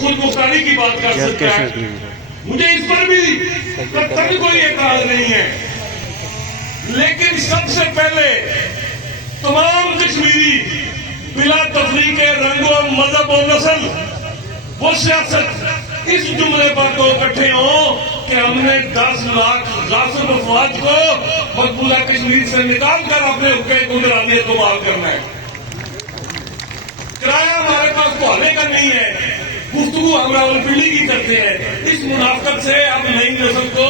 خود مختاری کی بات کر سکتا ہے، مجھے اس پر بھی قطعاً کوئی اعتراض نہیں ہے، لیکن سب سے پہلے تمام کشمیری بلا تفریق رنگ و مذہب و نسل وہ سیاست اس جملے پر تو اکٹھے ہوں کہ ہم نے 10 لاکھ غاصب افواج کو مقبوضہ کشمیر سے نکال کر اپنے حقوق گزرانے کو بحال کرنا ہے۔ کرایہ ہمارے پاس بحالے کا نہیں ہے، گفتگو ہم راولپنڈی کی کرتے ہیں۔ اس منافقت سے اب نئی نسل کو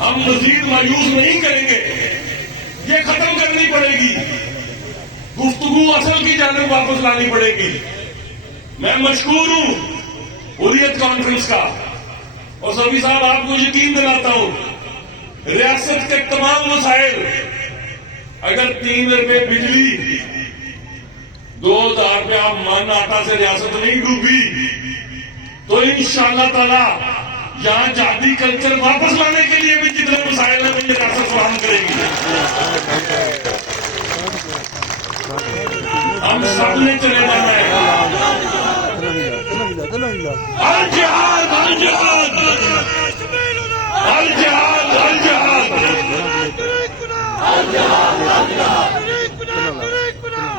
ہم مزید مایوس نہیں کریں گے، یہ ختم کرنی پڑے گی، گفتگو اصل کی جانب واپس لانی پڑے گی۔ میں مشکور ہوں حریت کانفرنس کا، اور سبھی صاحب آپ کو یقین دلاتا ہوں ریاست کے تمام مسائل، اگر 3 روپے بجلی 2000 روپیہ من آٹا سے ریاست نہیں ڈوبی تو انشاءاللہ تعالی یہاں جہادی کلچر واپس لانے کے لیے بھی جتنے مسائل ہیں وہ ریاست فراہم کرے گی۔ ہم سب نے چلے جانا ہے، الجہاد الجہاد الجہاد الجہاد۔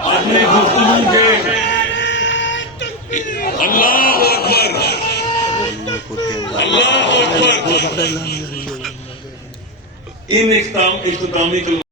اپنی گفتگو کے اللہ اکبر اللہ اکبر ان اختتامی